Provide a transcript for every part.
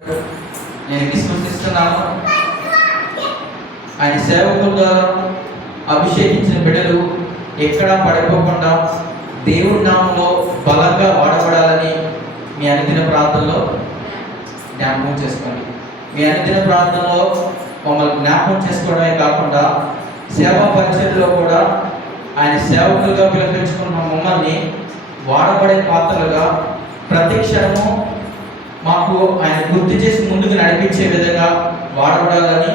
నేను విశ్వసిస్తున్నాను. ఆయన సేవకుల ద్వారా అభిషేకించిన బిడ్డలు ఎక్కడా పడిపోకుండా దేవుడి నామంలో బలంగా వాడబడాలని మీ అనుదిన ప్రార్థనలో జ్ఞాపకం చేసుకోండి. మీ అనుదిన ప్రార్థనలో మమ్మల్ని జ్ఞాపకం చేసుకోవడమే కాకుండా సేవా పరిచర్యలో కూడా ఆయన సేవకులుగా పిలిపించుకున్న మమ్మల్ని వాడబడే పాత్రలుగా ప్రతి క్షణము మాకు ఆయన గుర్తు చేసి ముందుకు నడిపించే విధంగా వాడబడాలని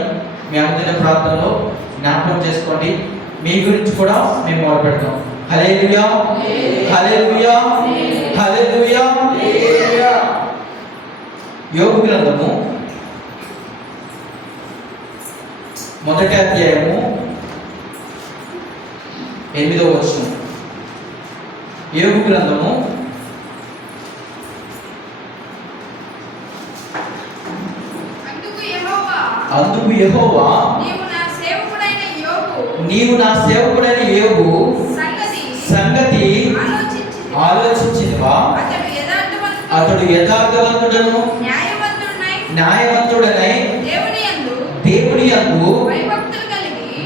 మీ అనుదిన ప్రార్థనలో జ్ఞాపకం చేసుకోండి. మీ గురించి కూడా మేము మొదలు పెడతాం. హల్లెలూయా, హల్లెలూయా, హల్లెలూయా. యోబు గ్రంథము 1వ అధ్యాయము 8వ వచనం. యోబు గ్రంథము అందుకు యెహోవా నీవు నా సేవకుడైన యోబు సంగతి ఆలోచించినవా? అతడు యథార్థవంతుడను న్యాయవంతుడనై దేవుని యందు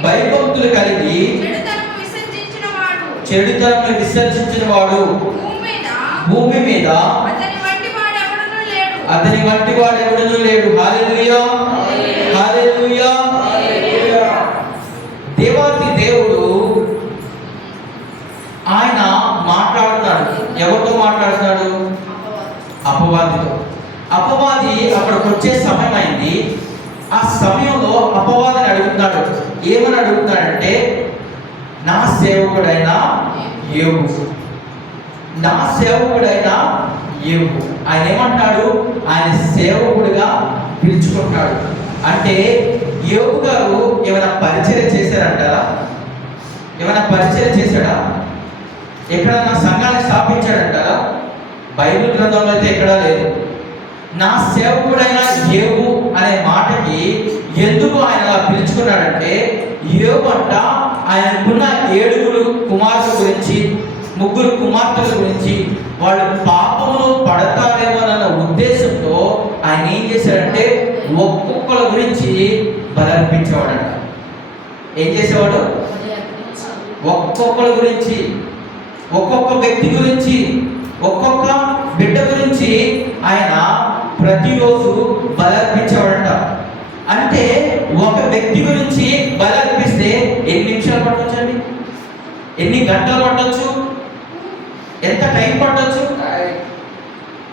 భయభక్తులు కలిగి చెడుతనము విసర్జించిన వాడు భూమి మీద అతని వంటి వాడు ఎవడనూ లేడు. హల్లెలూయా, హల్లెలూయా. దేవాతి దేవుడు ఆయన మాట్లాడుతున్నాడు. ఎవరితో మాట్లాడుతున్నాడు? అపవాదితో. అపవాది అక్కడికి వచ్చే సమయం అయింది. ఆ సమయంలో అపవాదిని అడుగుతున్నాడు. ఏమని అడుగుతున్నాడంటే, నా సేవకుడైన యోబు, నా సేవకుడైన యోబు. ఆయన ఏమంటాడు? ఆయన సేవకుడిగా పిలుచుకుంటాడు. అంటే యోబు గారు ఏమైనా పరిచర్య చేశారంటారా? ఏమైనా పరిచర్య చేశాడా? ఎక్కడన్నా సంఘాన్ని స్థాపించాడంటారా? బైబిల్ గ్రంథంలో అయితే ఎక్కడా లేదు. నా సేవకుడైన యోబు అనే మాటకి ఎందుకు ఆయన అలా పిలుచుకున్నాడంటే, యోబు అంట ఆయనకున్న 7 కుమారుల గురించి 3 కుమార్తెల గురించి వాళ్ళు పాపంలో పడతారేమోనన్న ఉద్దేశంతో ఆయన ఏం చేశాడంటే ఒక్కొక్కల గురించి బలర్పించేవాడంట. ఏం చేసేవాడు? ఒక్కొక్కల గురించి, ఒక్కొక్క వ్యక్తి గురించి, ఒక్కొక్క బిడ్డ గురించి ఆయన ప్రతిరోజు బలర్పించేవాడంట. అంటే ఒక వ్యక్తి గురించి బలర్పిస్తే ఎన్ని నిమిషాలు పట్టొచ్చండి? ఎన్ని గంటలు పట్టొచ్చు? ఎంత టైం పట్టొచ్చు?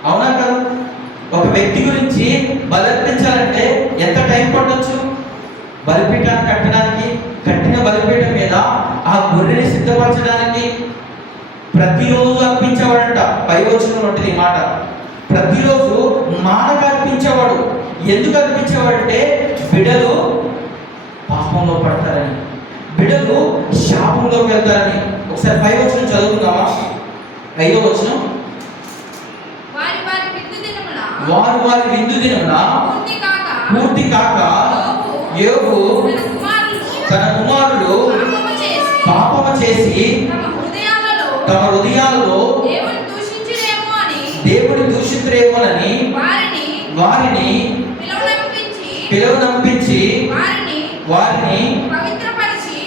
అవునా కదా? ఒక వ్యక్తి గురించి బలర్పించాలంటే ఎంత టైం పట్టొచ్చు? బలిపీఠాన్ని కట్టడానికి, కట్టిన బలిపీఠం మీద ఆ గొర్రెని సిద్ధపరచడానికి ప్రతిరోజు అర్పించేవాడంట. పై వచ్చినటువంటి మాట ప్రతిరోజు మానక అర్పించేవాడు. ఎందుకు అర్పించేవాడంటే బిడ్డలు పాపంలో పడతారని, బిడ్డలు శాపంలోకి వెళ్తారని. ఒకసారి 5వ వచనం చదువుకుందామా? 5వ వచనం. వారు వారి విందు దినమున పూర్తి కాక యోబు తన కుమారుడు పాపము చేసి తమ హృదయాలలో దేవుని దూషితురేమోనని వారిని పిలువనంపించి వారిని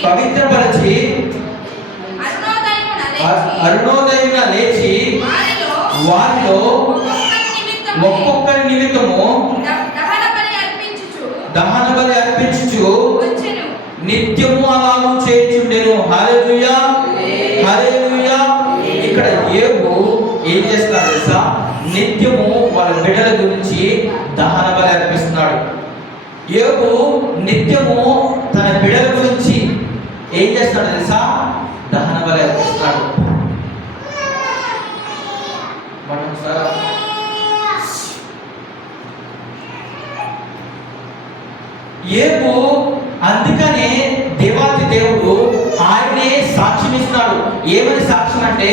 పవిత్రపరిచి అరుణోదయమున లేచి వారిలో ఒక్కొక్కరి నిమిత్తము దహన బలి అర్పించుచు నిత్యము అలాగూ చేయుచుండెను. హల్లెలూయా, హల్లెలూయా. ఇక్కడ యోబు ఏం చేస్తున్నాడు తెలుసా? నిత్యము వాళ్ళ బిడ్డల గురించి దహన బలి అర్పిస్తున్నాడు. యోబు నిత్యము తన బిడ్డల గురించి ఏం చేస్తాడు తెలుసా? దహన బలి అర్పిస్తున్నాడు. యోబు అందుకనే దేవాతి దేవుడు ఆయనే సాక్ష్యం ఇస్తున్నాడు. ఏమని సాక్ష్యం అంటే,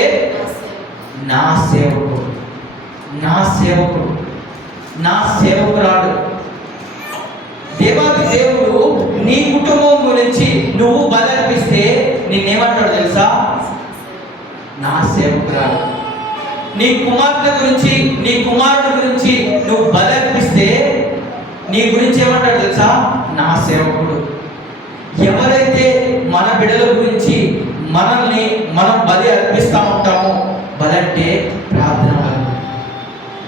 నా సేవకుడు, నా సేవకుడు, నా సేవకురాడు. దేవాతి దేవుడు నీ కుటుంబం గురించి నువ్వు బలర్పిస్తే నిన్నేమంటాడు తెలుసా? నా సేవకురాలు. నీ కుమార్తె గురించి, నీ కుమారుడు గురించి నువ్వు బలర్పిస్తే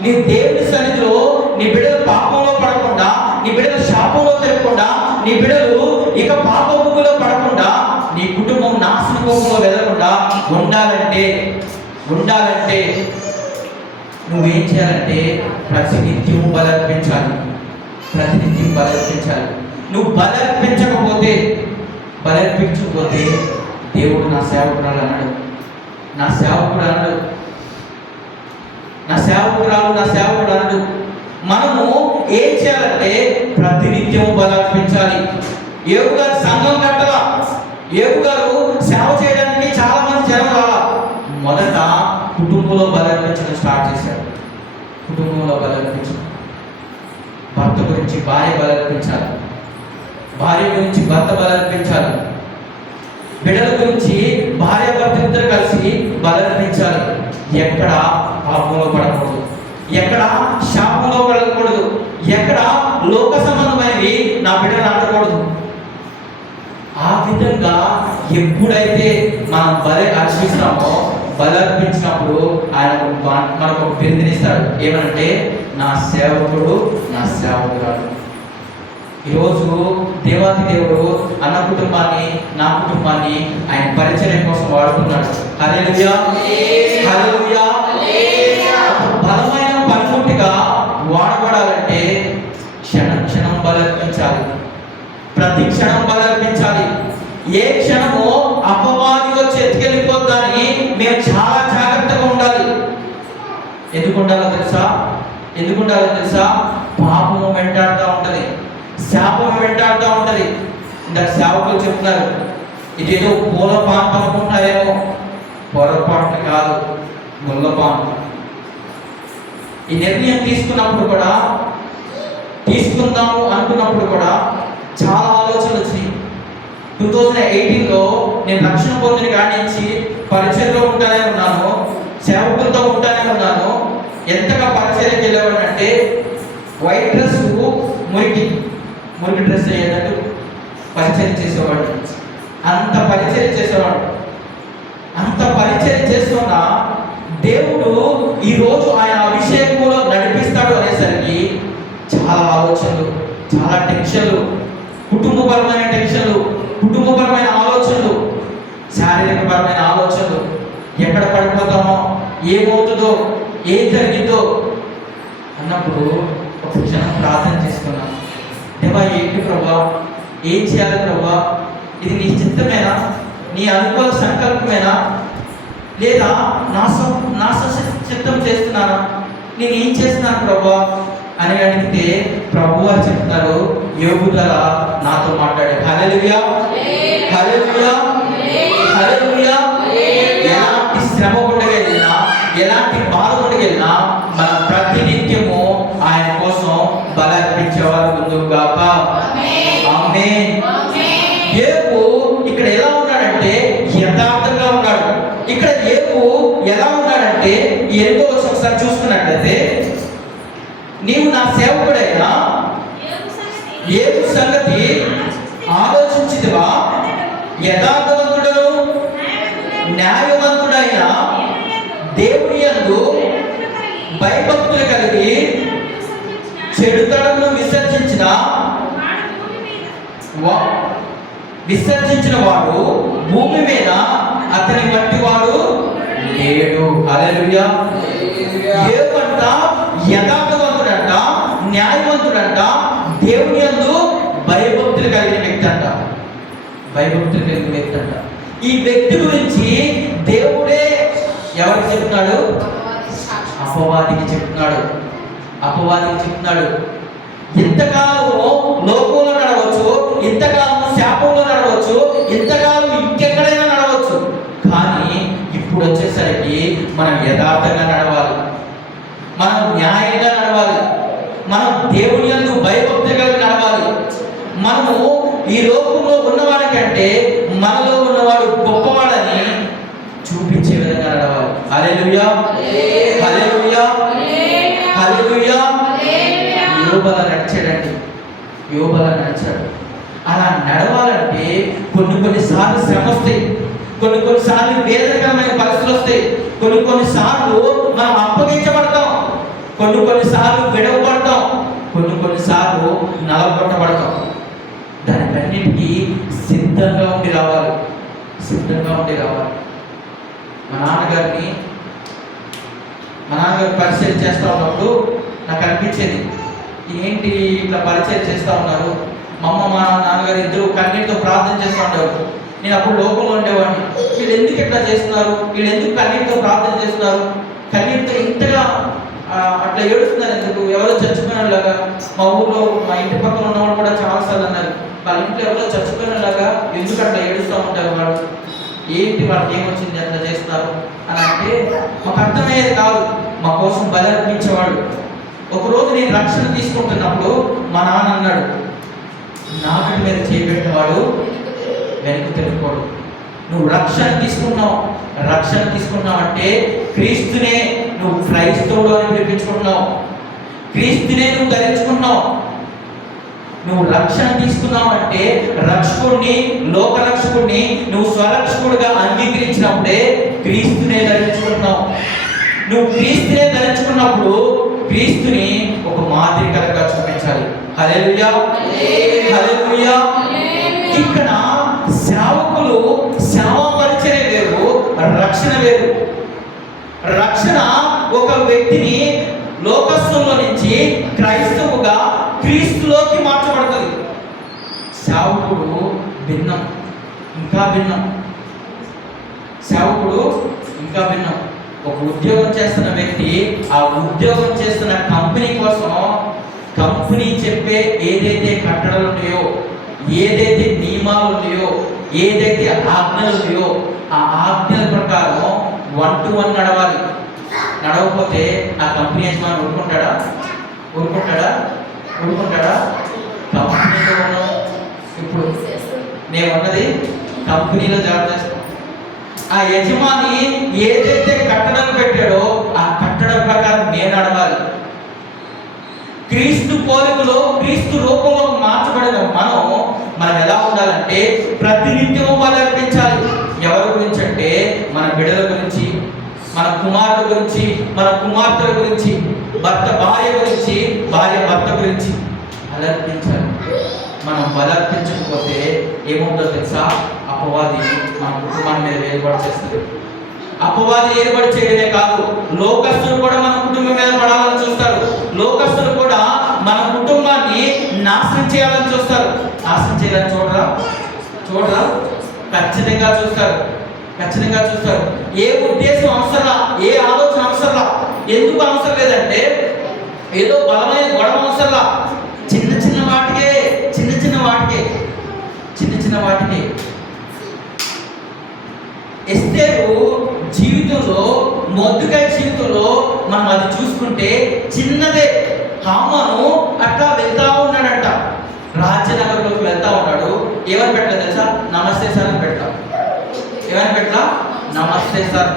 నీ దేవుని సన్నిధిలో నీ బిడ్డలు పాపంలో పడకుండా, నీ బిడ్డలు శాపంలో తిరగకుండా, నీ బిడ్డలు ఇక పాపములో పడకుండా, నీ కుటుంబం నాశనకోపంలో వెళ్ళకుండా ఉండాలంటే నువ్వేం చేయాలంటే ప్రతినిత్యం బలర్పించాలి. నువ్వు బలర్పించకపోతే దేవుడు నా సేవకురాలు అన్నాడు, నా సేవకురాలు అన్నాడు. మనము ఏం చేయాలంటే ప్రతినిత్యం బలర్పించాలి. యేగు గారు సంఘం కట్టలా, యేగు గారు సేవ చేయడానికి చాలా మంది జనం రాలా. మొదట కుటుంబంలో బలర్పించడం స్టార్ట్ చేశాడు. కుటుంబంలో బలర్పించడం, భర్త గురించి భార్య బలర్పించాలి, భార్య గురించి భర్త బలర్పించాలి, బిడ్డల గురించి భార్య భర్త ఇద్దరు కలిసి బలర్పించాలి. ఎక్కడ పాపంలో పడకూడదు, ఎక్కడ శాపంలో పడకూడదు, ఎక్కడ లోక సంబంధమైనవి నా బిడ్డలు అంటకూడదు. ఆ విధంగా ఎప్పుడైతే మనం బలర్పించినప్పుడు ఆయన మనకు ఒక బిరుదునిస్తాడు. ఏమనంటే నా సేవకుడు, నా సేవకురాలు. ఈరోజు దేవాది దేవుడు అన్న కుటుంబాన్ని, నా కుటుంబాన్ని ఆయన పరిచయం కోసం వాడుతున్నాడు. హల్లెలూయా, హల్లెలూయా. బలమైన పనిముట్టుగా వాడబడాలంటే క్షణం బలర్పించాలి, ప్రతి క్షణం బలర్పించాలి. ఏ క్షణము అపవాది వచ్చి ఎత్తుకెళ్ళిపోద్దని మేము చాలా జాగ్రత్తగా ఉండాలి. ఎందుకు ఉండాలో తెలుసా? పాపము వెంటాడుతూ ఉంటుంది, శాపం వెంటాడుతూ ఉంటుంది. ఇందాక సేవకులు చెప్తున్నారు, ఇదేదో పూల పాంప అనుకుంటున్నారేమో. పొరపాటు కాదు, ముళ్ళ పాంప. ఈ నిర్ణయం తీసుకుందాము అనుకున్నప్పుడు కూడా చాలా ఆలోచనలు వచ్చినాయి. 2018లో నేను రక్షణ పొందిన కాడి నుంచి పరిచయంలో ఉంటానే ఉన్నాను, సేవకులతో ఉంటానే ఉన్నాను. ఎంతగా పరిచయం వెళ్ళేవాడు అంటే వైట్ డ్రెస్ మురికి డ్రెస్ అయ్యేటట్టు పరిచయం చేసేవాడు. అంత పరిచయం చేస్తున్న దేవుడు ఈరోజు ఆయన అభిషేకంలో నడిపిస్తాడు అనేసరికి చాలా ఆలోచనలు, చాలా టెన్షన్లు, కుటుంబపరమైన టెన్షన్లు, కుటుంబపరమైన ఆలోచనలు, శారీరకపరమైన ఆలోచనలు. ఎక్కడ పడిపోతామో, ఏమవుతుందో, ఏం జరిగిందో అన్నప్పుడు ఒక క్షణం ప్రార్థన చేసుకున్నాను. దేవా, ఏంటి ప్రభా, ఏం చేయాలి ప్రభా? ఇది నీ చిత్తమేనా, నీ అనుకూల సంకల్పమేనా, లేదా నా చిత్తం చేస్తున్నానా, నేను ఏం చేస్తున్నాను ప్రభా అని అడిగితే ప్రభు వారు చెప్తున్నారు, యోగు ద్వారా నాతో మాట్లాడారు. హల్లెలూయా, హల్లెలూయా, హల్లెలూయా. ఎలాంటి శ్రమ ఉండగలిగినా, ఎలాంటి బాధ ఉండగలిగినా మన ప్రతినిత్యము ఆయన కోసం బలర్పించేవారు ముందుగాక. ఆమేన్. యేగు ఇక్కడ ఎలా ఉన్నాడంటే యథార్థంగా ఉన్నాడు. ఇక్కడ యేగు ఎలా ఉన్నాడంటే 8వ వచనం ఒకసారి చూస్తున్నట్లయితే, నీవు నా సేవకుడైనా యేగు సంగతి ఆలోచించితివా? యథార్థవంతుడను న్యాయవంతుడైన దేవుని యందు భయభక్తులు కలిగి చెడుతడను విసర్జించిన వాడు భూమి మీద అతని బట్టి వాడు లేడు. హల్లెలూయా. యేగంట యథార్థవంతుడంట, న్యాయవంతుడంట, దేవుని యందు భయభక్తులు కలిగిన వ్యక్తి అంట. ఈ వ్యక్తి గురించి దేవుడే ఎవరికి చెప్తున్నాడు? అపవాదికి చెప్తున్నాడు. ఇంతకాలము లోకంలో నడవచ్చు, ఇంతకాలం శాపంలో నడవచ్చు, ఇంతకాలం ఇంకెక్కడైనా నడవచ్చు. కానీ ఇప్పుడు వచ్చేసరికి మనం యథార్థంగా నడవాలి, మనం న్యాయంగా నడవాలి, మనం దేవుని యందు భయభక్తి కలిగి నడవాలి. మనము ఈ లోకంలో ఉన్నవాడికంటే మనలో ఉన్నవాడు గొప్పవాడని చూపించే విధంగా నడవాలి. హల్లెలూయా, హల్లెలూయా, హల్లెలూయా. యోబులా నడిచాడు. అలా నడవాలంటే కొన్నిసార్లు శ్రమ వస్తాయి, కొన్నిసార్లు వేదనకరమైన పరిస్థితులు వస్తాయి, కొన్నిసార్లు మనం అప్పగించబడతాం. కొన్నిసార్లు విడవబడతాం, కొన్నిసార్లు నలగొట్టబడతాం. దానికన్నిటికీ సిద్ధంగా ఉండి రావాలి. మా నాన్నగారు పరిచయం చేస్తూ ఉన్నప్పుడు నాకు అనిపించేది, ఏంటి ఇట్లా పరిచయం చేస్తూ ఉన్నారు, మా నాన్నగారు ఇద్దరు కన్నీటితో ప్రార్థన చేస్తూ ఉండేవారు. నేను అప్పుడు లోకంలో ఉండేవాడిని, వీళ్ళు ఎందుకు ఇట్లా చేస్తున్నారు, వీళ్ళు ఎందుకు కన్నీటితో ప్రార్థన చేస్తున్నారు, కన్నీటితో ఇంతగా అట్లా ఏడుస్తున్నారు ఎందుకు, ఎవరో చచ్చిపోయినలాగా. మా ఊళ్ళో మా ఇంటి పక్కన ఉన్నవాళ్ళు కూడా చాలాసార్లు అన్నారు, వాళ్ళ ఇంట్లో ఎవరో చచ్చిపోయినలాగా ఎందుకు అట్లా ఏడుస్తూ ఉంటారు వాళ్ళు, ఏంటి వాళ్ళకి ఏమొచ్చింది అట్లా చేస్తున్నారు అని అంటే మాకు అర్థమయ్యేది కాదు. మా కోసం బలి అర్పించేవాడు. ఒకరోజు నేను రక్షణ తీసుకుంటున్నప్పుడు మా నాన్న అన్నాడు, నాగటి మీద చేపెట్టినవాడు వెనక్కి తిరుగుకోడు. నువ్వు రక్షణ తీసుకున్నావు అంటే క్రీస్తునే నువ్వు క్రైస్తవుడు అని పిలిపించుకున్నావు, క్రీస్తునే నువ్వు ధరించుకున్నావు. నువ్వు రక్షణ తీసుకున్నావు అంటే రక్షకుడిని, లోకరక్షకుడిని నువ్వు స్వరక్షకుడిగా అంగీకరించినప్పుడే క్రీస్తునే ధరించుకున్నావు. నువ్వు క్రీస్తునే ధరించుకున్నప్పుడు క్రీస్తుని ఒక మాదిరికరంగా చూపించాలి. హల్లెలూయా, హల్లెలూయా. ఇక్కడ సేవకులు సేవా పరిచర్య వేరు, రక్షణ వేరు. రక్షణ ఒక వ్యక్తిని లోకస్తుల్లో నుంచి క్రైస్తవుగా క్రీస్తులోకి మార్చబడుతుంది. సేవకుడు భిన్నం, ఇంకా భిన్నం. ఒక ఉద్యోగం చేస్తున్న వ్యక్తి ఆ ఉద్యోగం చేస్తున్న కంపెనీ కోసం, కంపెనీ చెప్పే ఏదైతే కట్టడలు ఉన్నాయో, ఏదైతే నియమాలు ఉన్నాయో, ఏదైతే ఆజ్ఞలు ఉన్నాయో ఆ ఆజ్ఞల ప్రకారం 1 to 1 నడవాలి. నడవకపోతే ఆ కంపెనీ యజమాని ఊరుకుంటాడా? కంపెనీలో ఉన్నాం. ఇప్పుడు నేను ఉన్నది కంపెనీలో జాబ్ చేస్తాం. ఆ యజమాని ఏదైతే కట్టడం పెట్టాడో ఆ కట్టడం ప్రకారం నేను నడవాలి. క్రీస్తు పోలికలో, క్రీస్తు రూపంలో మార్చబడిన మనం ఎలా ఉండాలంటే ప్రతినిత్యము బలి అర్పించాలి. ఎవరి గురించి అంటే మన బిడ్డల గురించి, మన కుమారుల గురించి, మన కుమార్తెల గురించి, భార్య గురించి, భార్య భర్త గురించి బలర్పించాలి. మనం బలర్పించకపోతే ఏముందో తెలుసా? అపవాది మన కుటుంబాన్ని మీద ఏర్పాటు చేస్తుంది. అపవాది ఏర్పాటు చేయడమే కాదు, లోకస్తులు కూడా మన కుటుంబం మీద పడాలని చూస్తారు. లోకస్తులు కూడా మన కుటుంబాన్ని నాశనం చేయాలని చూస్తారు. నాశనం చేయాలని చూడరా? ఖచ్చితంగా చూస్తారు. ఏ ఉద్దేశం అవసరంలా, ఏ ఆలోచన అవసరంలా. ఎందుకు అవసరం లేదంటే ఏదో బలమైన గొడవ అవసరంలా. చిన్న వాటికే ఎస్తేరు జీవితంలో, మొర్దెకై జీవితంలో మనం అది చూసుకుంటే చిన్నదే. హామాను అట్లా వెళ్తా ఉన్నాడంట, రాజ్యనగరంలోకి వెళ్తా ఉన్నాడు. ఏమని పెట్టలేదు తెలుసా? నమస్తే సార్ అని పెట్టా. ఏమని పెట్టా? నమస్తే సార్.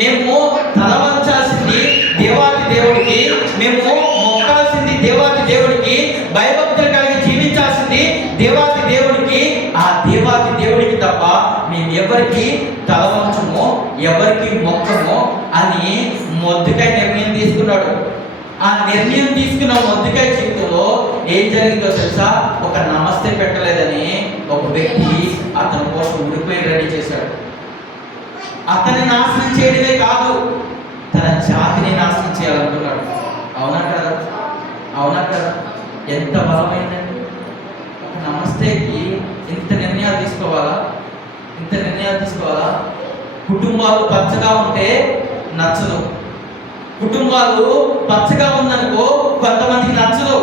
మేము తలవంచాల్సింది దేవాతి దేవుడికి, మేము మొక్కాల్సింది దేవాతి దేవుడికి, భయభక్తులు కలిగి జీవించాల్సింది దేవాతి దేవుడికి. ఆ దేవాతి దేవుడికి తప్ప మేము ఎవరికి తలవంచమో, ఎవరికి మొక్కమో అని మొర్దెకై నిర్ణయం తీసుకున్నాడు. ఆ నిర్ణయం తీసుకున్న మొర్దెకై జీవితంలో ఏం జరిగిందో తెలుసా? ఒక నమస్తే పెట్టలేదని ఒక వ్యక్తి అతని కోసం ఉడిపోయి రెడీ చేశాడు. అతన్ని నాశనం చేయడమే కాదు, తన జాతిని నాశనం చేయాలనుకున్నాడు. అవునా కదా? ఎంత బలమైందండి! ఒక నమస్తేకి ఇంత నిర్ణయాలు తీసుకోవాలా? కుటుంబాలు పచ్చగా ఉంటే నచ్చదు. కుటుంబాలు పచ్చగా ఉందనుకో కొంతమందికి నచ్చదు.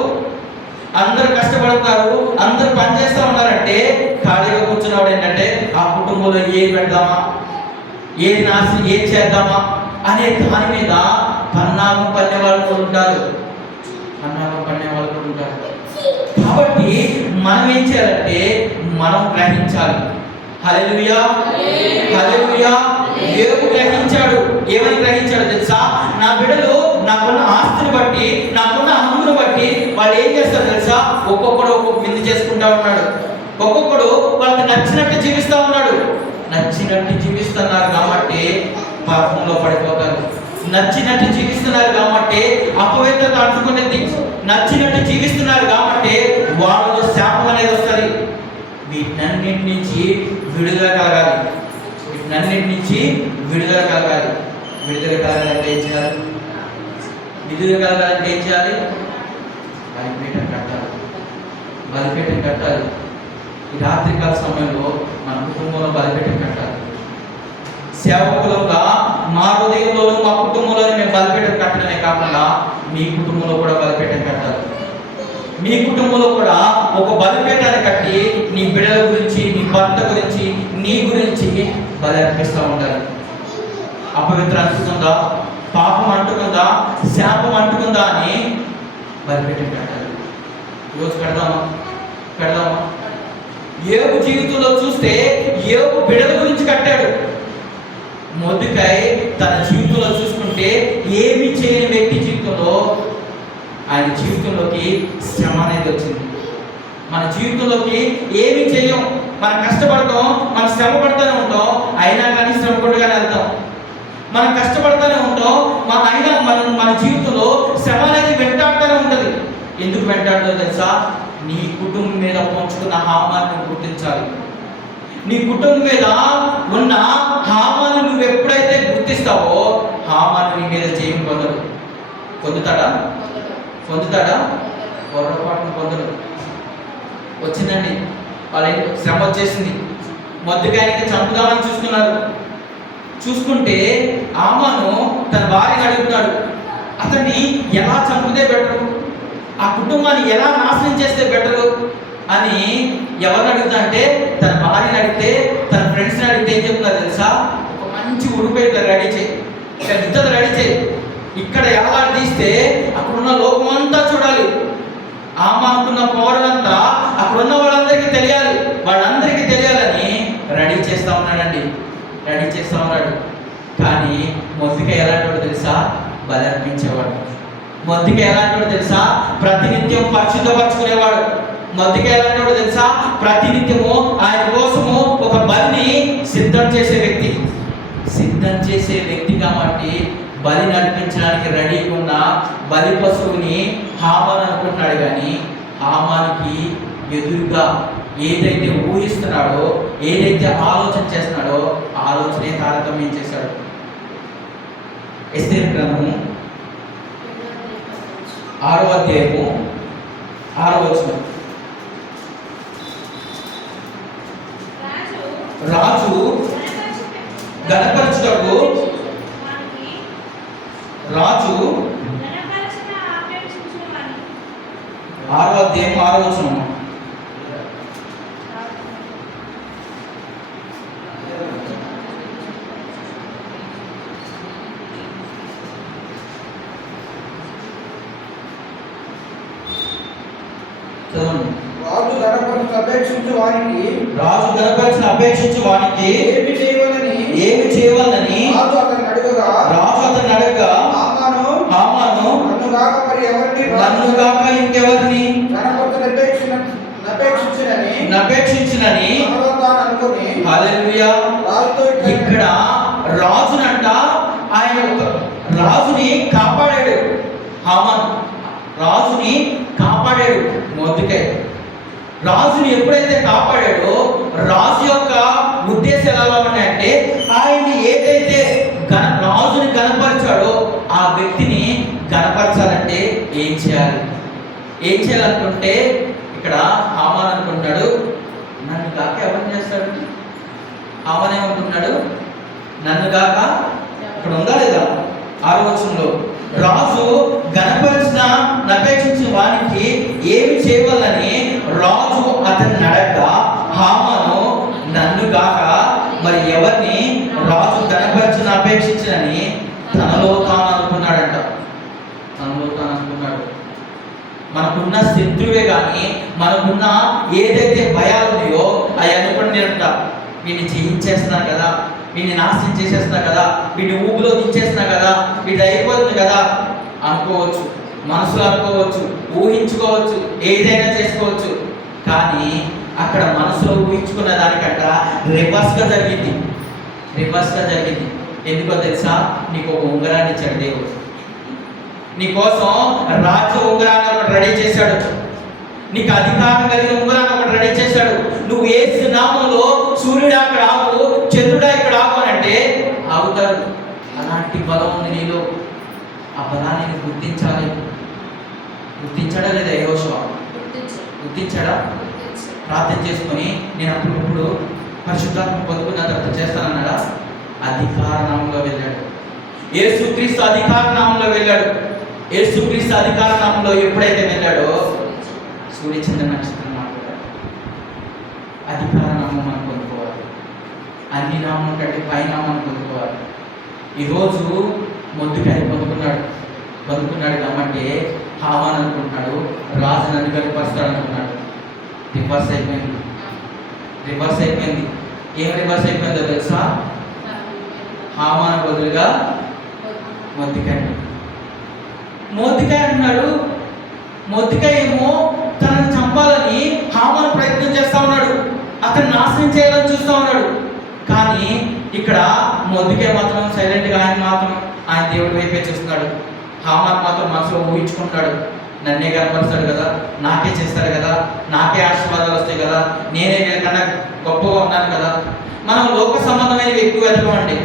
అందరు కష్టపడతారు, అందరు పనిచేస్తూ ఉన్నారంటే ఖాళీగా కూర్చున్నవాడు ఏంటంటే ఆ కుటుంబంలో ఏది పెడదామా, ఏది చేద్దామా అనే దాని మీద పన్నాగం పన్నే వాళ్ళు కూడా ఉంటారు. కాబట్టి మనం ఏం చేయాలంటే మనం గ్రహించాలి. హల్లెలూయా. దేవుడు గ్రహించాడు. ఏమని గ్రహించాడు తెలుసా? నా బిడ్డలు నాకున్న ఆస్తిని బట్టి, నాకున్న హక్కును బట్టి వాళ్ళు ఏం చేస్తారు తెలుసా? ఒక్కొక్కడు ఒక్కొక్క విందు చేసుకుంటా ఉన్నాడు. ఒక్కొక్కడు వాళ్ళకి నచ్చినట్టు జీవిస్తూ ఉన్నాడు. నచ్చినట్టు జీవిస్తున్నారు కాబట్టి పాపంలో పడిపోతారు. నచ్చినట్టు జీవిస్తున్నారు కాబట్టి అపవిత్రత అంటుకునేది, నచ్చినట్టు జీవిస్తున్నారు కాబట్టి వాళ్ళలో శాపం అనేది వస్తుంది. వీటన్నిటి నుంచి విడుదల కలగాలి. వీటన్నిటి నుంచి విడుదల కలగాలి. విడుదల కలగాలంటే ఏం చేయాలి? విడుదల కలగాలంటే ఏం చేయాలి? బలిపీఠం కట్టాలి. బలిపీఠం కట్టాలి. ఈ రాత్రికాల సమయంలో మన కుటుంబంలో బలిపీఠం కట్టాలి. సేవకులుగా మా హృదయంలో మా కుటుంబంలో మేము బలిపీఠం కట్టడమే కాకుండా మీ కుటుంబంలో కూడా బలిపీఠం కట్టాలి. మీ కుటుంబంలో కూడా ఒక బలిపీఠాన్ని కట్టి నీ బిడ్డల గురించి, నీ భర్త గురించి, నీ గురించి బలి అర్పిస్తూ ఉండాలి. అపవిత్ర అంటుకుందా, పాపం అంటుకుందా, శాపం అంటుకుందా అని బలిపీఠం కట్టాలి. ఈరోజు కడదామా? యోబు జీవితంలో చూస్తే యోబు బిడ్డల గురించి కట్టాడు. మొర్దెకై తన జీవితంలో చూసుకుంటే ఏమి చేయని వ్యక్తి జీవితంలో ఆయన జీవితంలోకి శ్రమ అనేది వచ్చింది. మన జీవితంలోకి ఏమి చేయం, మనం కష్టపడతాం, మనం శ్రమ పడుతూనే ఉంటాం, అయినా కానీ శ్రమ పడుగానే వెళ్తాం. మనం కష్టపడుతూనే ఉంటాం, అయినా మన జీవితంలో శ్రమ అనేది వెంటాడుతూనే ఉంటుంది. ఎందుకు వెంటాడుతుందో తెలుసా? నీ కుటుంబం మీద పంచుకున్న హామాన్ని గుర్తించాలి. నీ కుటుంబం మీద ఉన్న హామాన్ని నువ్వు ఎప్పుడైతే గుర్తిస్తావో హామాను నీ మీద జయం పొందుతాడా? పొరపాటును పొందడు. వచ్చిందండి, వాళ్ళ శ్రమ వచ్చేసింది. మొర్దెకైని చంపుదామని చూసుకుంటే హామాను తన భార్యను అడుగుతున్నాడు, అతన్ని ఎలా చంపితే బెటరు, ఆ కుటుంబాన్ని ఎలా నాశనం చేస్తే బెటరు అని ఎవరిని అడుగుతా అంటే తన భార్యని అడిగితే, తన ఫ్రెండ్స్ని అడిగితే ఏం చెప్తున్నారు తెలుసా? ఒక మంచి ఉడిపేట రెడీ చేయి, పెద్దది రెడీ చేయి, ఇక్కడ ఎలా తీస్తే అక్కడున్న లోకమంతా చూడాలి, అనుకున్న పౌరులంతా అక్కడున్న వాళ్ళందరికీ తెలియాలి, వాళ్ళందరికీ తెలియాలని రెడీ చేస్తూ ఉన్నాడు. కానీ మొర్దెకై ఎలాంటి తెలుసా? బలి అర్పించేవాడు. మొర్దెకై ఎలాంటి తెలుసా? ప్రతినిత్యం పరిశుద్ధపరచుకునేవాడు. మొర్దెకై ఎలాంటి తెలుసా? ప్రతినిత్యము ఆయన కోసము ఒక బలిని సిద్ధం చేసే వ్యక్తి కాబట్టి బలి నడిపించడానికి రెడీగా ఉన్న బలి పశువుని హామాను అనుకుంటున్నాడు. కానీ హామానికి ఎదురుగా ఏదైతే ఊహిస్తున్నాడో, ఏదైతే ఆలోచన చేస్తున్నాడో ఆలోచనే తారతమ్యం చేశాడు. ఎస్తేరు గ్రంథము 6వ అధ్యాయము 6వ వచనం. రాజు గణపరచుటకు రాజు 6వ అధ్యాయం 6వ వచనం. రాజు గణపరచిన అపేక్షించు వానికి ఏమి చేయవాలని రాజు అతన్ని అడగగా హామాను నన్ను కాక ఇంకెవరిని నపేక్షించినని హల్లెలూయా. ఇక్కడ రాజునంట ఆయన రాజుని కాపాడాడు. హామాను రాజుని కాపాడాడు. మొర్దెకై రాజుని ఎప్పుడైతే కాపాడాడో రాజు యొక్క ఉద్దేశాలు ఎలా ఉన్నాయంటే ఆయన్ని ఏదైతే రాజుని గణపరిచాడో ఆ వ్యక్తిని గణపరచాలంటే ఏం చేయాలనుకుంటే ఇక్కడ హామాను అనుకుంటున్నాడు, నన్ను కాక ఎవరిని చేస్తాడు? హామాను ఏమనుకుంటున్నాడు? నన్ను కాక ఇక్కడ ఉందా లేదా? 6వ వచనంలో రాజు గణపరిచిన నపేక్షించిన వానికి ఏమి చేయవాలని రాజు అతన్ని అడగగా హామాను నన్ను కాక మరి ఎవరిని రాజు గణపరిచిన అపేక్షించనని తనలో తాను అనుకున్నాడంట. మనకున్న శత్రువే కానీ మనకున్న ఏదైతే భయాలు ఉన్నాయో అవి అనుకునేట వీడిని జయించేస్తున్నా కదా, వీడిని నాశనం చేసేస్తున్నా కదా, వీడిని ఊపిలో దించేస్తున్నా కదా, వీడి అయిపోతుంది కదా అనుకోవచ్చు, మనసులో అనుకోవచ్చు, ఊహించుకోవచ్చు, ఏదైనా చేసుకోవచ్చు. కానీ అక్కడ మనసులో ఊహించుకున్న దానికంట రివర్స్గా జరిగింది. ఎందుకో తెలుసా? నీకు ఒక ఉంగరాన్ని ఇచ్చాడు దేవుడు. నీ కోసం రాజు ఉంగరాన్ని ఒకటి రెడీ చేశాడు. నీకు అధికారం కలిగిన ఉంగరాన్ని ఒకటి రెడీ చేశాడు. నువ్వు యేసు నామములో సూర్యుడు అక్కడ ఆగు, చంద్రుడా ఇక్కడ ఆగు అని అంటే ఆగుతారు. అలాంటి బలం ఉంది నీలో. ఆ బలాన్ని నువ్వు గుర్తించాలి. గుర్తించాడా లేదా యెహోషువ? గుర్తించాడా? ప్రార్థన చేసుకొని నేను అప్పుడు పరిశుద్ధాత్మ పొందుకున్న తర్వాత చేస్తానన్నాడా? అధికార నామంలో వెళ్ళాడు. యేసుక్రీస్తు అధికార నామంలో వెళ్ళాడు. యేసుక్రీస్తు అధికార నామంలో ఎప్పుడైతే వెళ్ళాడో సూర్యచంద్ర నక్షత్రం మాట్లాడాడు. అధికార నామం మనం పొందుకోవాలి. అన్ని నామం కంటే పై నామాన్ని పొందుకోవాలి. ఈరోజు మొద్దుకాయ పొందుకున్నాడు కాబట్టి హామాన్ అనుకుంటున్నాడు రాజు నన్ను కనిపరుస్తాడు అనుకున్నాడు. రివర్స్ అయిపోయింది. ఏం రివర్స్ అయిపోయిందో తెలుసా? హామాన్ బదులుగా మొద్దుకాయ అంటున్నాడు. మొద్దుకాయ ఏమో తనని చంపాలని హామాన్ ప్రయత్నం చేస్తా ఉన్నాడు. అతను నాశనం చేయాలని చూస్తూ ఉన్నాడు. కానీ ఇక్కడ మొద్దుకాయ మాత్రం సైలెంట్గా ఆయన దేవుడి వైపే చూస్తున్నాడు. హామాన్ మాత్రం మనసులో ఊహించుకుంటాడు, నన్నే కనపరుస్తాడు కదా, నాకే చేస్తాడు కదా, నాకే ఆశీర్వాదాలు వస్తాయి కదా, నేనే వీళ్ళకన్నా గొప్పగా ఉన్నాను కదా. మనం లోక సంబంధమైనవి ఎక్కువ వెతకమండి.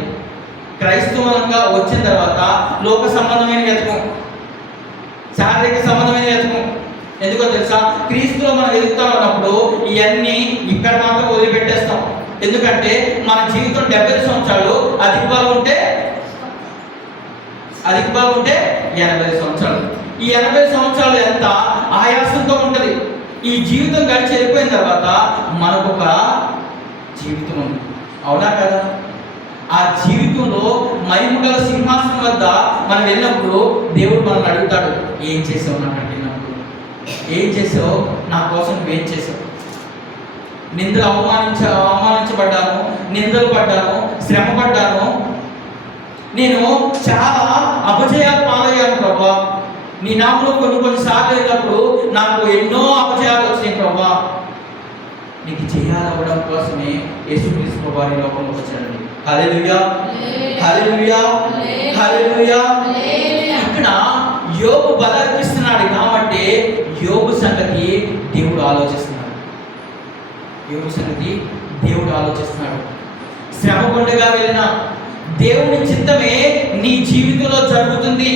క్రైస్తవంగా వచ్చిన తర్వాత లోక సంబంధమైన వెతకం, శారీరక సంబంధమైన వెతకం. ఎందుకో తెలుసా? క్రీస్తులో మనం వెతుకుతా ఉన్నప్పుడు ఇవన్నీ ఇక్కడ మాత్రం వదిలిపెట్టేస్తాం. ఎందుకంటే మన జీవితం 70 సంవత్సరాలు, అధిక బలం ఉంటే 80 సంవత్సరాలు. ఈ 80 సంవత్సరాలు ఎంత ఆయాసంతో ఉంటుంది. ఈ జీవితం గడిచి వెళ్ళిపోయిన తర్వాత మనకొక జీవితం ఉంది, అవునా కదా? ఆ జీవితంలో మహిమగల సింహాసనం వద్ద మనం వెళ్ళినప్పుడు దేవుడు మనల్ని అడుగుతాడు, ఏం చేసావు నాకు అడిగినప్పుడు? ఏం చేసావు నా కోసం? నువ్వేం చేసావు? నిందలు అవమానించబడ్డాను, నిందలు పడ్డాను, శ్రమ పడ్డాను, నేను చాలా అపజయాలు పాలయ్యాను ప్రభా. నీ నామలో కొన్నిసార్లు వెళ్ళినప్పుడు నాకు ఎన్నో అపజయాలు వచ్చినాయి ప్రభా. నీకు జయాలు అవ్వడం కోసమే యేసుక్రీస్తు ప్రభు ఈ లోకంలోకి వచ్చాడండి. హల్లెలూయా, హల్లెలూయా, హల్లెలూయా. ఇక్కడ యోబు బలర్పిస్తున్నాడు కాబట్టి యోబు సంగతి దేవుడు ఆలోచిస్తున్నాడు. శ్రమ కొండగా వెళ్ళిన దేవుని చిత్తమే నీ జీవితంలో జరుగుతుంది.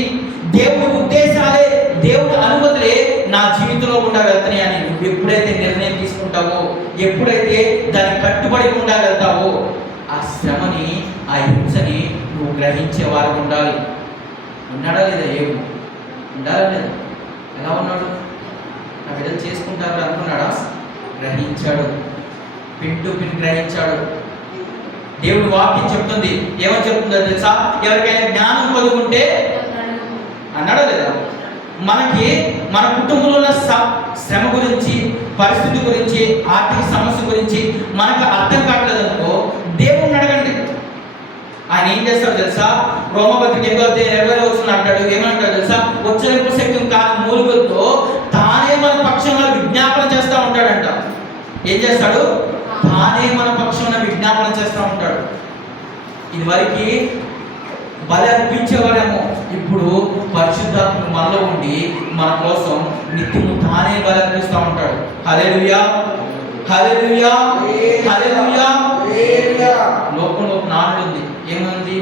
దేవుడి ఉద్దేశాలే, దేవుడి అనుమతులే నా జీవితంలో గుండా వెళ్తున్నాయి అని నువ్వు ఎప్పుడైతే నిర్ణయం తీసుకుంటావో, ఎప్పుడైతే దానికి కట్టుబడి గుండా వెళ్తావో, ఆ శ్రమని, ఆ హింసని నువ్వు గ్రహించే వారు ఉండాలి. ఉన్నాడా లేదా? ఉండాలా లేదా? ఎలా ఉన్నాడు? నా బిడ్డలు చేసుకుంటారు అనుకున్నాడా? గ్రహించాడు. పిన్ టు పిన్ గ్రహించాడు. దేవుడు వాక్యం చెప్తుంది. ఏమని చెప్తుందో తెలుసా? ఎవరికైనా జ్ఞానం పొందుకుంటే అన్నాడో లేదా? మనకి మన కుటుంబంలో ఉన్న శ్రమ గురించి, పరిస్థితి గురించి, ఆర్థిక సమస్య గురించి మనకు అర్థం కావట్లేదు అనుకో, దేవుడిని అడగండి. ఆయన ఏం చేస్తాడు తెలుసా? రోమపత్రిక 8:20 అంటాడు. ఏమంటాడు తెలుసా? ఉచ్చరింపు శక్తి కాని మూలుగులతో తానే మన పక్షంలో విజ్ఞాపన చేస్తూ ఉంటాడంట. ఏం చేస్తాడు? తానే మన పక్షంలో విజ్ఞాపన చేస్తూ ఉంటాడు. ఇది వరకు బలి అర్పించేవారేమో, ఇప్పుడు పరిశుద్ధాత్మ మనలో ఉండి మన కోసం నిత్యము తానే బలి అర్పిస్తూ ఉంటాడు. హల్లెలూయా, హల్లెలూయా, హల్లెలూయా. లోకంలో ఒక నానుడు ఉంది. ఏముంది?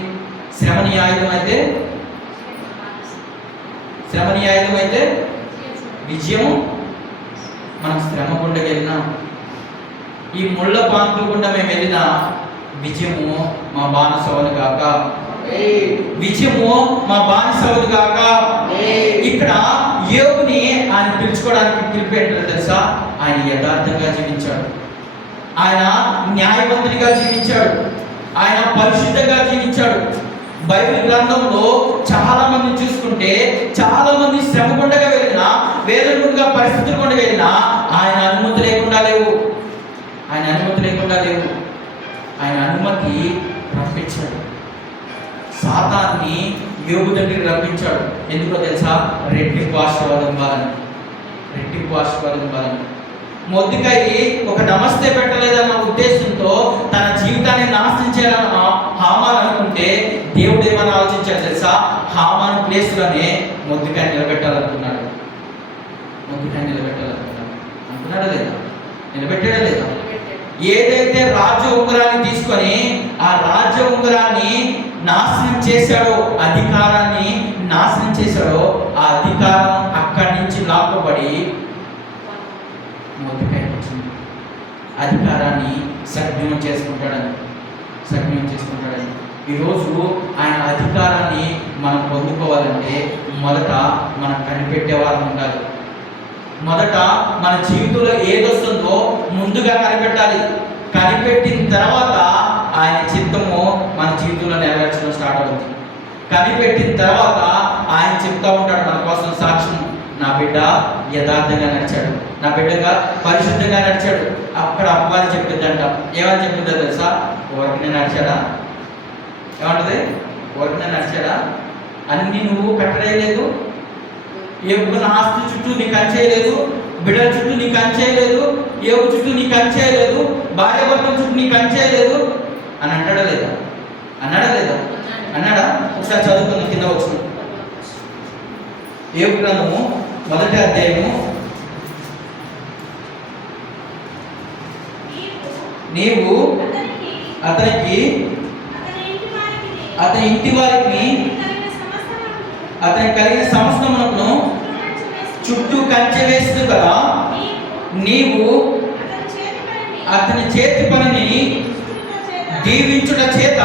శ్రమని ఆయుధం అయితే విజయము. మనం శ్రమ గుండా వెళ్ళినా, ఈ ముళ్ళ పాంపుల గుండా మేము వెళ్ళినా విజయము మా బానిసవలు కాక, విజయము మా బానిసవలు కాక. ఇక్కడ యోబుని ఆయన పిలుచుకోవడానికి పిలిపేంటారు తెలుసా? ఆయన యథార్థంగా జీవించాడు, ఆయన న్యాయవంతునిగా జీవించాడు, ఆయన పరిశుద్ధంగా జీవించాడు. బైబిల్ గ్రంథంలో చాలా మంది చూసుకుంటే, చాలా మంది శ్రమ గుండగా వెళ్ళినా, వేదనగా పరిస్థితులు గుండా వెళ్ళినా ఆయన అనుమతి లేకుండా లేవు. ఆయన అనుమతి రప్పించాడు. సాతాన్ని యోబు దగ్గరికి రప్పించాడు. ఎందుకో తెలుసా? రెట్టింపు ఆశీర్వాదం ఇవ్వాలని. మొద్దుకాయి ఒక నమస్తే పెట్టలేదన్న ఉద్దేశంతో తన జీవితాన్ని నాశనం చేయాలని హామాన్ అనుకుంటే, తీసుకొని మొద్దుకాయ నిలబెట్టాలనుకున్నాడు. అనుకున్నాడా లేదా? నిలబెట్టాడా లేదా? ఏదైతే రాజ్య ఉంగరాన్ని తీసుకొని ఆ రాజ్య ఉంగరాన్ని నాశనం చేశాడో, అధికారాన్ని నాశనం చేశాడో, ఆ అధికారం అక్కడి నుంచి లాక్కబడి మొద్దుకాయ వచ్చింది. అధికారాన్ని సద్వినియోగం చేసుకుంటాడని. ఈరోజు ఆయన అధికారాన్ని మనం పొందుకోవాలంటే మొదట మనం కనిపెట్టేవాళ్ళం ఉండాలి. మొదట మన జీవితంలో ఏదొస్తుందో ముందుగా కనిపెట్టాలి. కనిపెట్టిన తర్వాత ఆయన చిత్తము మన జీవితంలో నెరవేర్చడం స్టార్ట్ అవుతుంది. కనిపెట్టిన తర్వాత ఆయన చెప్తా ఉంటాడు మన కోసం సాక్ష్యం. నా బిడ్డ యథార్థంగా నడిచాడు, నా బిడ్డగా పరిశుద్ధంగా నడిచాడు. అక్కడ అపవాది చెప్పిందంట. ఏమని చెప్పిందో తెలుసా? ఊరికనే నడిచాడా? ఏమంటది? ఊరికనే నడిచాడా? అన్ని నువ్వు కట్టడేయలేదు, ఏపుకున్న ఆస్తి చుట్టూ నీకు అంచేయలేదు, బిడ్డల చుట్టూ నీకు అంచేయలేదు, ఏపు చుట్టూ నీకు అంచేయలేదు, భార్య భర్తల చుట్టూ నీకు అంచేయలేదు అని అంటాడా లేదా? అన్నాడా? ఒకసారి చదువుకున్న కింద వచ్చిన ఏపు గ్రంథము 1వ అధ్యాయము. నీవు అతనికి అతని ఇంటి వారికి అతనికి కలిగిన సమస్తమును చుట్టూ కంచె వేస్తూ కదా, నీవు అతని చేతి పనిని దీవించుట చేత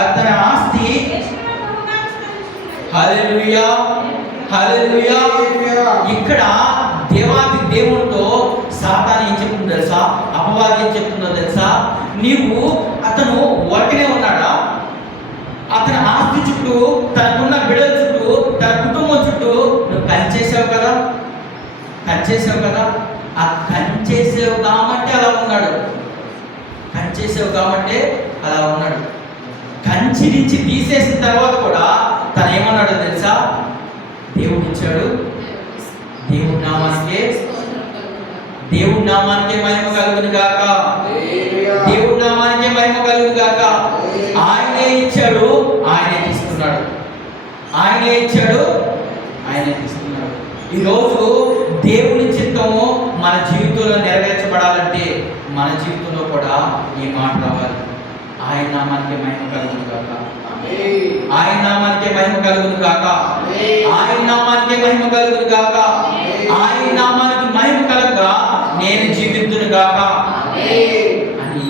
అతని ఆస్తి హల్లెలూయా హల్లెలూయా. ఇక్కడ దేవాది దేవుడితో సాతాను ఏం చెప్తుందో తెలుసా? అపవాది ఏం చెప్తుందో తెలుసా? అతను ఊరకనే ఉన్నాడా? అతని ఆస్తి చుట్టూ, తనకున్న బిడ్డల చుట్టూ, తన కుటుంబం చుట్టూ నువ్వు కంచేసావు కదా. ఆ కంచేసావు కాబట్టి అలా ఉన్నాడు. కంచి నుంచి తీసేసిన తర్వాత కూడా తను ఏమన్నాడు తెలుసా? దేవుడు ఇచ్చాడు, దేవుడి నామానికే మహిమ కలుగును గాక. దేవుడి నామానికే మహిమ కలుగును గాక. ఆయనే ఇచ్చాడు, ఆయనే తీసుకున్నాడు. ఈరోజు దేవుని చిత్తము మన జీవితంలో నెరవేర్చబడాలంటే మన జీవితంలో కూడా ఈ మాట రావాలి. ఆయన నామానికి మహిమ కలుగును గాక. ఆయన నామానికి మహిమ కలుగును గాక. ఆయన నామానికి మహిమ కలుగును గాక. ఆయన నామానికి మహిమ కలుగుగా నేను జీవితును గాక అని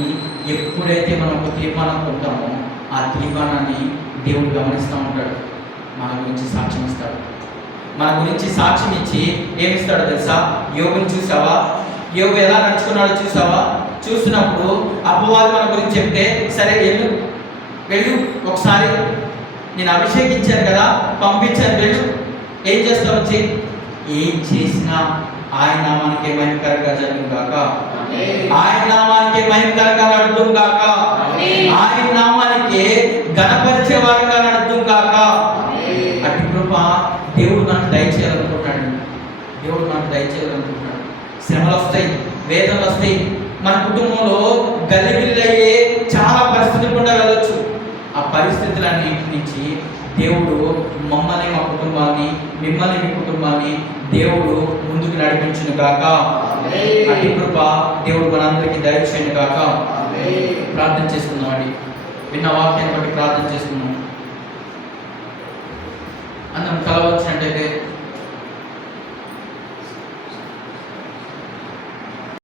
ఎప్పుడైతే మనం ఒక తీర్మానం పొందామో ఆ తీర్మానాన్ని దేవుడు గమనిస్తూ ఉంటాడు. మన గురించి సాక్ష్యం ఇస్తాడు. మన గురించి సాక్ష్యం ఇచ్చి ఏమిస్తాడో తెలుసా? యోగుని చూసావా? యోగు ఎలా నడుచుకున్నాడో చూసావా? చూసినప్పుడు అపవాది మన గురించి చెప్తే, సరే వెళ్ళు ఒకసారి, నేను అభిషేకించాను కదా, పంపించాను, వెళ్ళు. ఏం చేస్తావు? వచ్చి ఏం చేసినా ఆయన నామానికి మహిమకరంగా జరుగును గాక. ఆయన నామానికి మహిమకరంగా నడుద్దుం గాక. ఆయన నామానికి ఘనపరిచే వారంగా నడుద్దుం గాక. అటు కృప దేవుడు మనకు దయచేయాలనుకుంటున్నాడు. శ్రమలు వస్తాయి, వేదనలు వస్తాయి. మన కుటుంబంలో గల్లిబిల్లయ్యే చాలా పరిస్థితులు కూడా వెళ్ళొచ్చు. ఆ పరిస్థితులన్నింటి నుంచి దేవుడు మమ్మల్ని, మా కుటుంబాన్ని, మిమ్మల్ని, మీ కుటుంబాన్ని దేవుడు ముందుకు నడిపించును గాక. అట్టి కృప దేవుడు మనందరికీ దయచేయును గాక. ప్రార్థన చేసుకుందామండి. విన్న వాక్యాన్ని బట్టి ప్రార్థన చేసుకుందాం. అందరం కలవచ్చినట్టయితే